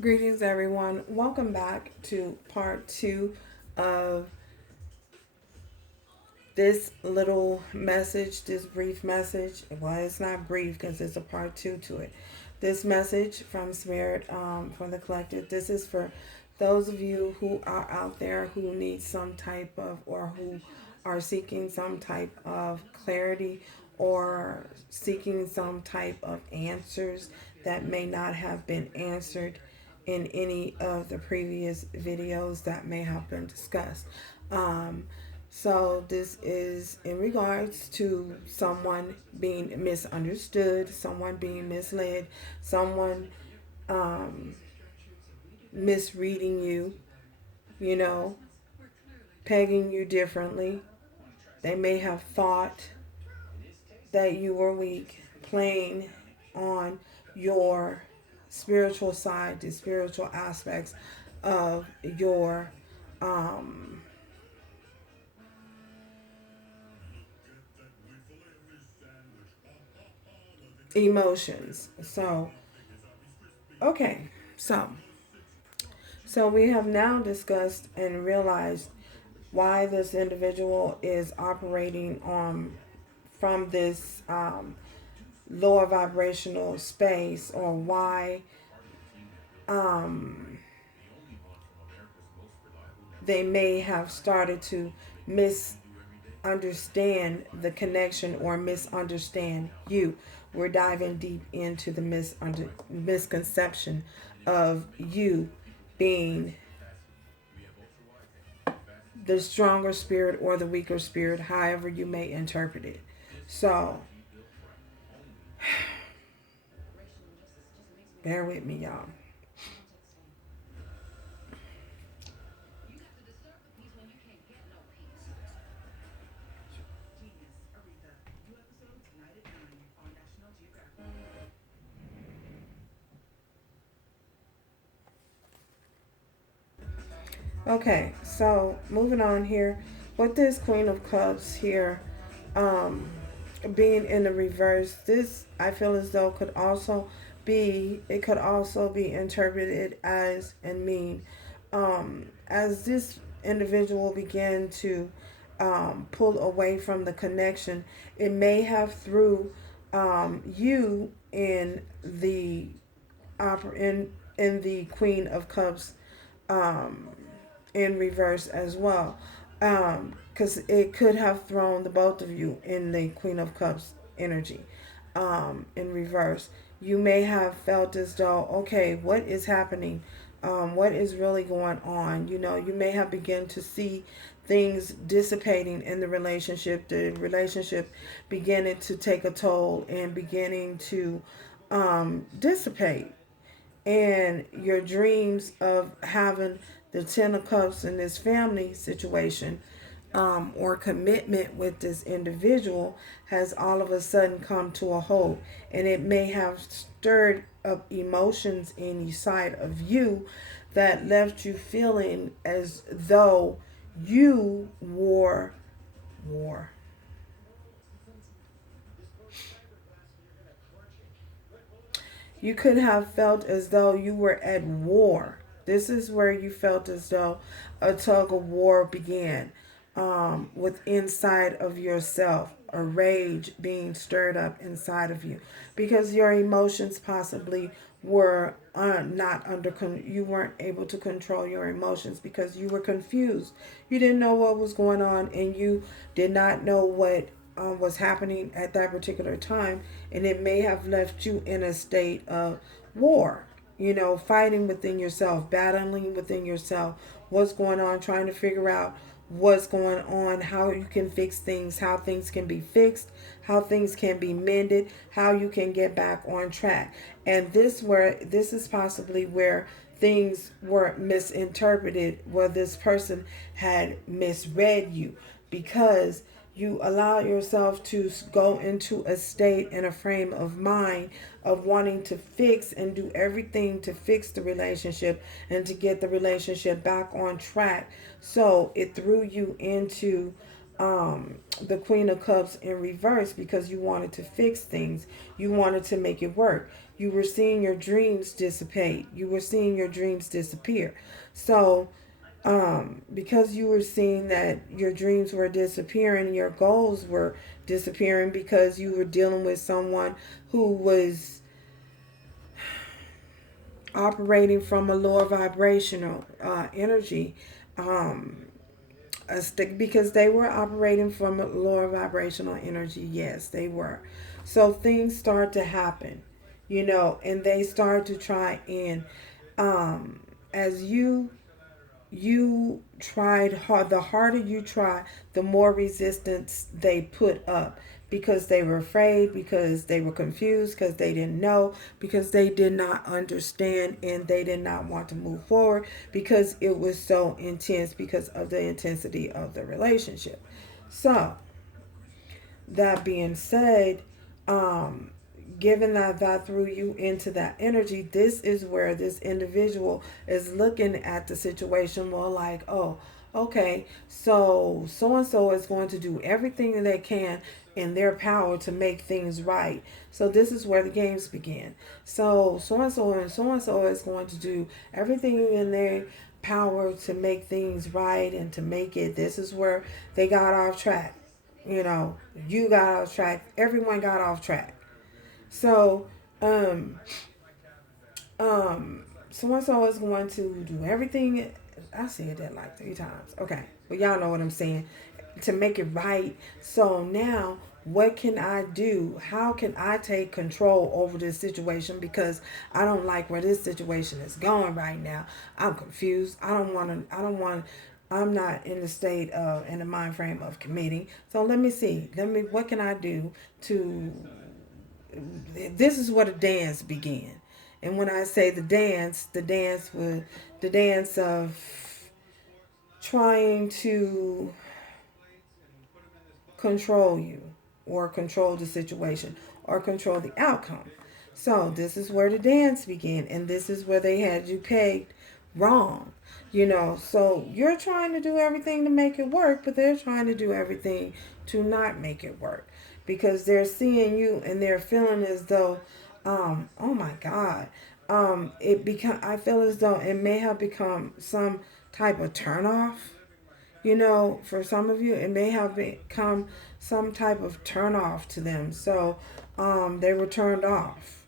Greetings, everyone. Welcome back to part two of this little message, this brief message. Well, it's not brief because it's a part two to it. This message from Spirit, from the collective. This is for those of you who are out there who need some type of, or who are seeking some type of clarity or seeking some type of answers that may not have been answered in any of the previous videos that may have been discussed. So this is in regards to someone being misunderstood, someone being misled, someone misreading you, you know, pegging you differently. They may have thought that you were weak, playing on your spiritual side, the spiritual aspects of your emotions. Okay, so so we have now discussed and realized why this individual is operating on from this lower vibrational space, or why they may have started to misunderstand the connection or misunderstand you. We're diving deep into the misconception of you being the stronger spirit or the weaker spirit, however you may interpret it. So, bear with me, y'all. Okay, so moving on here. With this Queen of Cups here, um, being in the reverse, this I feel as though it could also be interpreted as and mean, as this individual began to pull away from the connection, it may have threw you in the in the Queen of Cups in reverse as well, because it could have thrown the both of you in the Queen of Cups energy in reverse. You may have felt as though, okay, what is happening? What is really going on? You may have begun to see things dissipating in the relationship beginning to take a toll and beginning to dissipate, and your dreams of having the Ten of Cups in this family situation, or commitment with this individual, has all of a sudden come to a halt. And it may have stirred up emotions inside of you that left you feeling as though you were war. You could have felt as though you were at war. This is where you felt as though a tug of war began, with inside of yourself, a rage being stirred up inside of you because your emotions possibly were not you weren't able to control your emotions because you were confused. You didn't know what was going on, and you did not know what was happening at that particular time, and it may have left you in a state of war, fighting within yourself, battling within yourself, what's going on, trying to figure out what's going on, how you can fix things, how things can be fixed, how things can be mended, how you can get back on track. And this is possibly where things were misinterpreted, where this person had misread you, because you allow yourself to go into a state and a frame of mind of wanting to fix and do everything to fix the relationship and to get the relationship back on track. So it threw you into the Queen of Cups in reverse because you wanted to fix things. You wanted to make it work. You were seeing your dreams dissipate. You were seeing your dreams disappear. So, because you were seeing that your dreams were disappearing, your goals were disappearing because you were dealing with someone who was operating from a lower vibrational energy. Um, because they were operating from a lower vibrational energy. Yes, they were. So things start to happen, and they start to try and as you tried hard, the harder you try, the more resistance they put up, because they were afraid, because they were confused, because they didn't know, because they did not understand, and they did not want to move forward because it was so intense, because of the intensity of the relationship. So that being said, um, given that threw you into that energy, this is where this individual is looking at the situation more like, oh, okay, so and so is going to do everything that they can in their power to make things right. So this is where the games begin. So and so is going to do everything in their power to make things right and to make it. This is where they got off track. You got off track. Everyone got off track. So, um, so and so is going to do everything. I said that like 3 times. Okay, but y'all know what I'm saying. To make it right. So now, what can I do? How can I take control over this situation? Because I don't like where this situation is going right now. I'm confused. I don't want to. I don't want. I'm not in the state of in the mind frame of committing. So let me see. What can I do to? This is where the dance began. And when I say the dance of trying to control you, or control the situation, or control the outcome. So this is where the dance began, and this is where they had you pegged wrong. So you're trying to do everything to make it work, but they're trying to do everything to not make it work, because they're seeing you and they're feeling as though, oh my God, I feel as though it may have become some type of turnoff. For some of you, it may have become some type of turn off to them. So they were turned off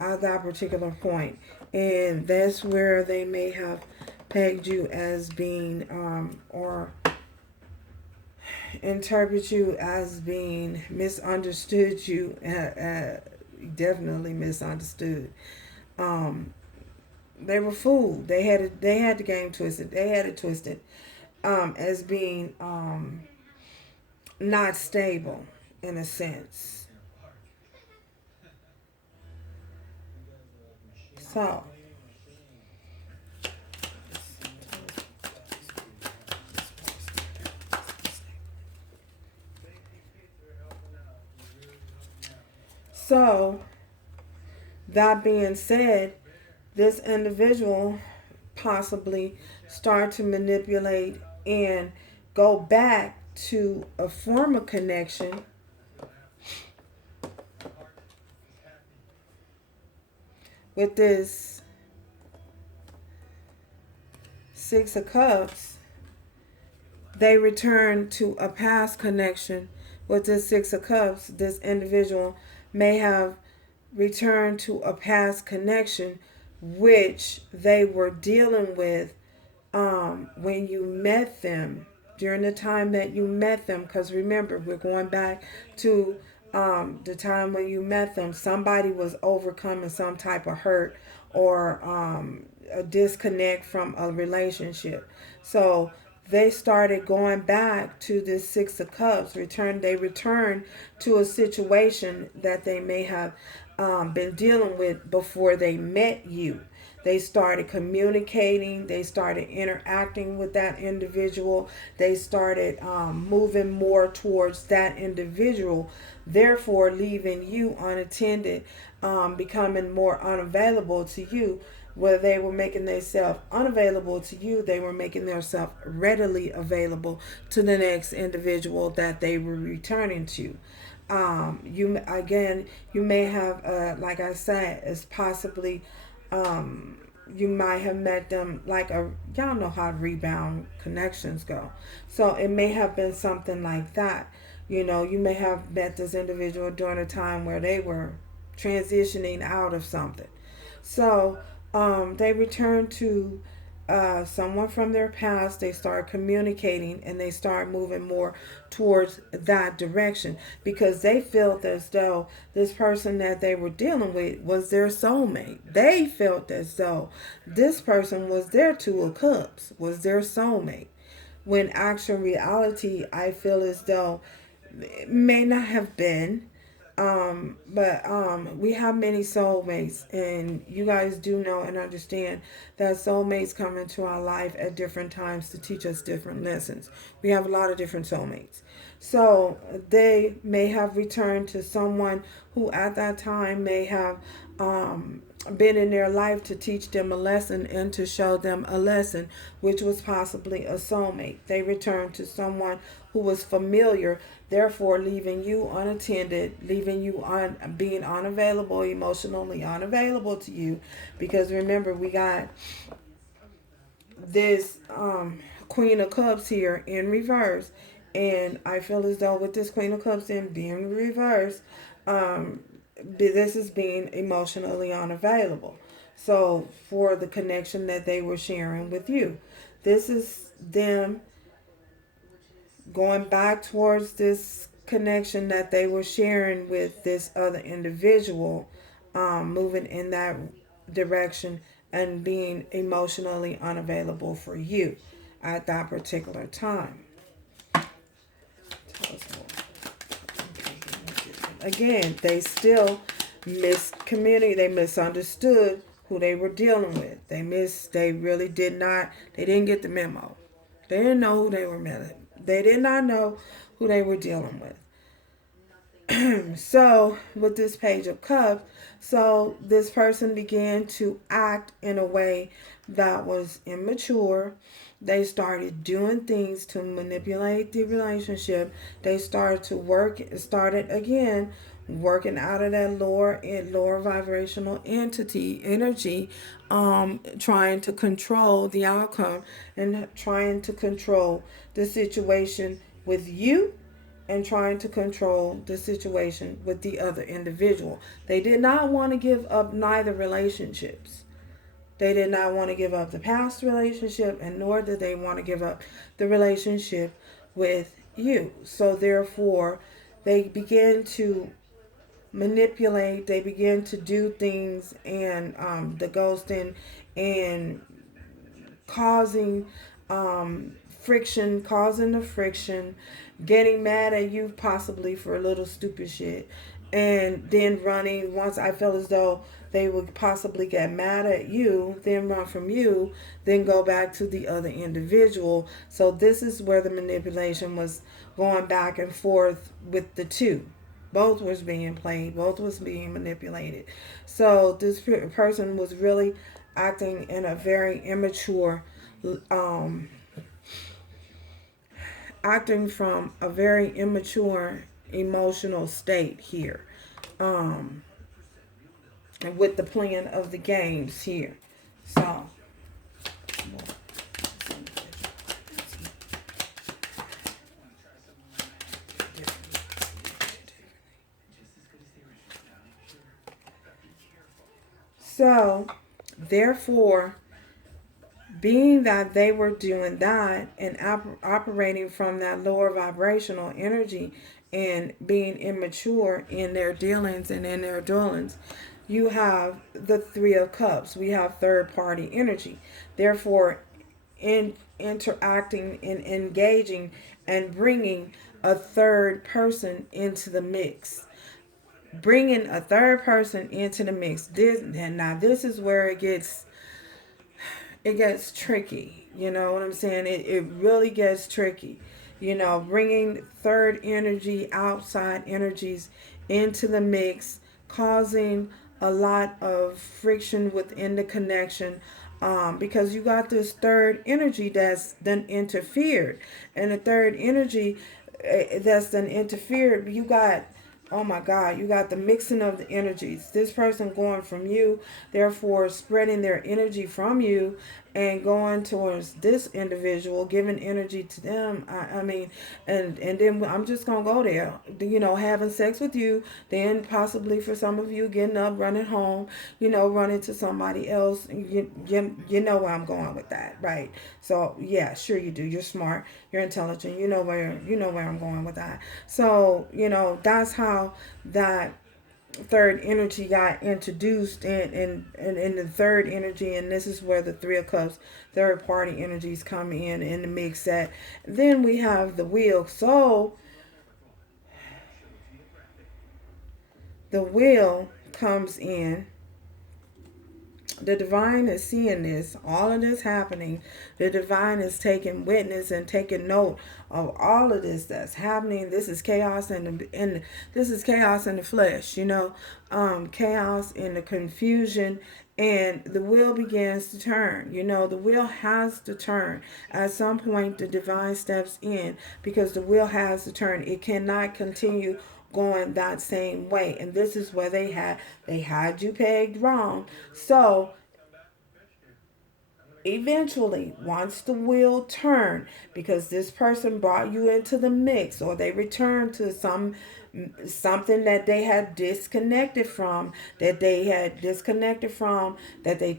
at that particular point. And that's where they may have pegged you as being, or interpret you as being misunderstood you, definitely misunderstood. Um, they were fooled. They had the game twisted. They had it twisted, as being not stable in a sense. So, so that being said, this individual possibly start to manipulate and go back to a former connection with this Six of Cups. They return to a past connection with this Six of Cups. This individual may have returned to a past connection which they were dealing with when you met them, during the time that you met them. Because remember, we're going back to the time when you met them. Somebody was overcoming some type of hurt, or a disconnect from a relationship. So they started going back to this Six of Cups. They returned to a situation that they may have been dealing with before they met you. They started communicating. They started interacting with that individual. They started moving more towards that individual, therefore leaving you unattended, becoming more unavailable to you. Where they were making themselves unavailable to you, they were making themselves readily available to the next individual that they were returning to. You may have, like I said, it's possibly, you might have met them like y'all know how rebound connections go. So it may have been something like that. You may have met this individual during a time where they were transitioning out of something. So they return to someone from their past. They start communicating and they start moving more towards that direction because they felt as though this person that they were dealing with was their soulmate. They felt as though this person was their Two of Cups, was their soulmate. When actual reality, I feel as though it may not have been. But we have many soulmates, and you guys do know and understand that soulmates come into our life at different times to teach us different lessons. We have a lot of different soulmates. So they may have returned to someone who at that time may have been in their life to teach them a lesson and to show them a lesson, which was possibly a soulmate. They returned to someone who was familiar, therefore leaving you unattended, leaving you being unavailable, emotionally unavailable to you. Because remember, we got this Queen of Cups here in reverse. And I feel as though with this Queen of Cups in being reversed, this is being emotionally unavailable. So for the connection that they were sharing with you, this is them going back towards this connection that they were sharing with this other individual, moving in that direction and being emotionally unavailable for you at that particular time. Tell us more. Again, they still miscommunicated. They misunderstood who they were dealing with. They really did not. They didn't get the memo. They didn't know who they were meeting. They did not know who they were dealing with. So with this Page of Cups, so this person began to act in a way that was immature. They started doing things to manipulate the relationship. They started again working out of that lower vibrational energy, trying to control the outcome and trying to control the situation with you and trying to control the situation with the other individual. They did not want to give up neither relationships. They did not want to give up the past relationship, and nor did they want to give up the relationship with you. So therefore, they began to manipulate. They began to do things, and the ghosting and causing friction, causing the friction, getting mad at you possibly for a little stupid shit, and then running. Once I feel as though they would possibly get mad at you, then run from you, then go back to the other individual. So this is where the manipulation was going back and forth with the two. Both was being played, both was being manipulated. So this person was really acting in a very immature, acting from a very immature emotional state here, and with the plan of the games here. So so therefore, being that they were doing that and operating from that lower vibrational energy and being immature in their dealings and in their doings, you have the Three of Cups. We have third party energy. Therefore, in interacting and engaging and bringing a third person into the mix. Bringing a third person into the mix. This is where it gets tricky. You know what I'm saying? It really gets tricky. Bringing third energy, outside energies into the mix, causing a lot of friction within the connection, because you got this third energy that's then interfered. And the third energy that's then interfered, you got Oh my God, you got the mixing of the energies. This person going from you, therefore spreading their energy from you and going towards this individual, giving energy to them. I mean, and then I'm just gonna go there. Having sex with you, then possibly for some of you getting up, running home, running to somebody else. You know where I'm going with that, right? So yeah, sure you do. You're smart. You're intelligent. You know where I'm going with that. So that's how that third energy got introduced in the third energy, and this is where the Three of Cups third party energies come in the mix. That then we have the wheel. So the wheel comes in. The divine is seeing this, all of this happening. The divine is taking witness and taking note of all of this that's happening. This is chaos in this is chaos in the flesh, chaos in the confusion, and the wheel begins to turn. The wheel has to turn. At some point, the divine steps in because the wheel has to turn. It cannot continue going that same way, and this is where they had you pegged wrong. So eventually, once the wheel turned, because this person brought you into the mix, or they returned to something that they had disconnected from, that they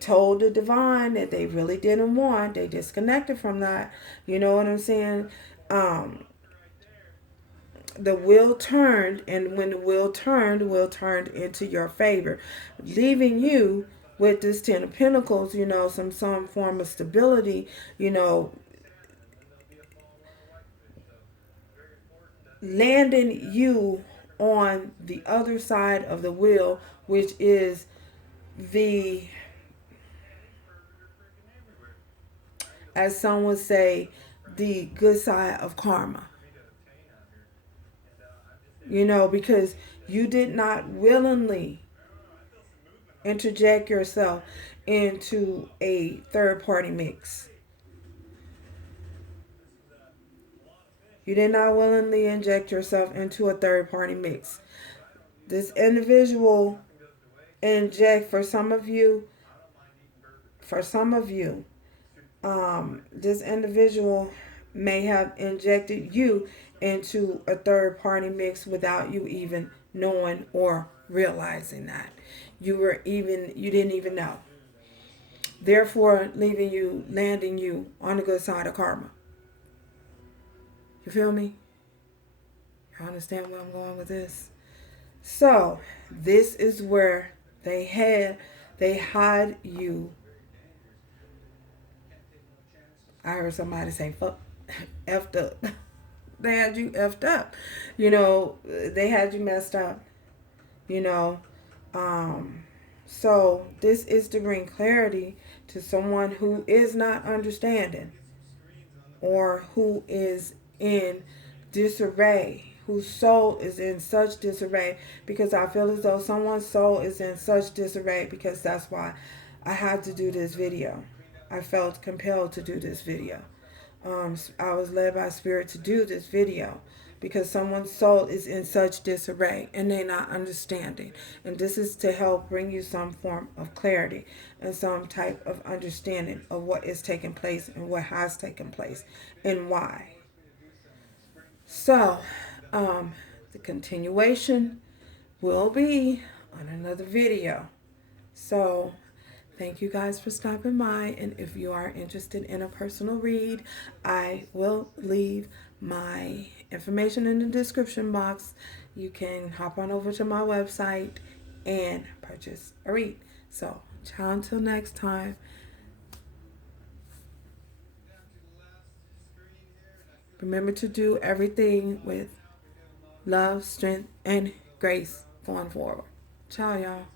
told the divine that they really didn't want, they disconnected from that. You know what I'm saying? The wheel turned, and when the wheel turned into your favor, leaving you with this Ten of Pentacles, some form of stability, landing you on the other side of the wheel, which is the, as some would say, the good side of karma. Because you did not willingly interject yourself into a third party mix. You did not willingly inject yourself into a third party mix. This individual inject for some of you, this individual may have injected you into a third party mix without you even knowing or realizing that. You didn't even know. Therefore, landing you on the good side of karma. You feel me? You understand where I'm going with this? So, this is where they had you. I heard somebody say, fuck, effed up. They had you effed up. They had you messed up. You know, so this is to bring clarity to someone who is not understanding, or who is in disarray, whose soul is in such disarray, because I feel as though someone's soul is in such disarray, because that's why I had to do this video. I felt compelled to do this video. I was led by Spirit to do this video because someone's soul is in such disarray and they're not understanding. And this is to help bring you some form of clarity and some type of understanding of what is taking place and what has taken place and why. So, the continuation will be on another video. So, thank you guys for stopping by. And if you are interested in a personal read, I will leave my information in the description box. You can hop on over to my website and purchase a read. So, ciao until next time. Remember to do everything with love, strength, and grace going forward. Ciao, y'all.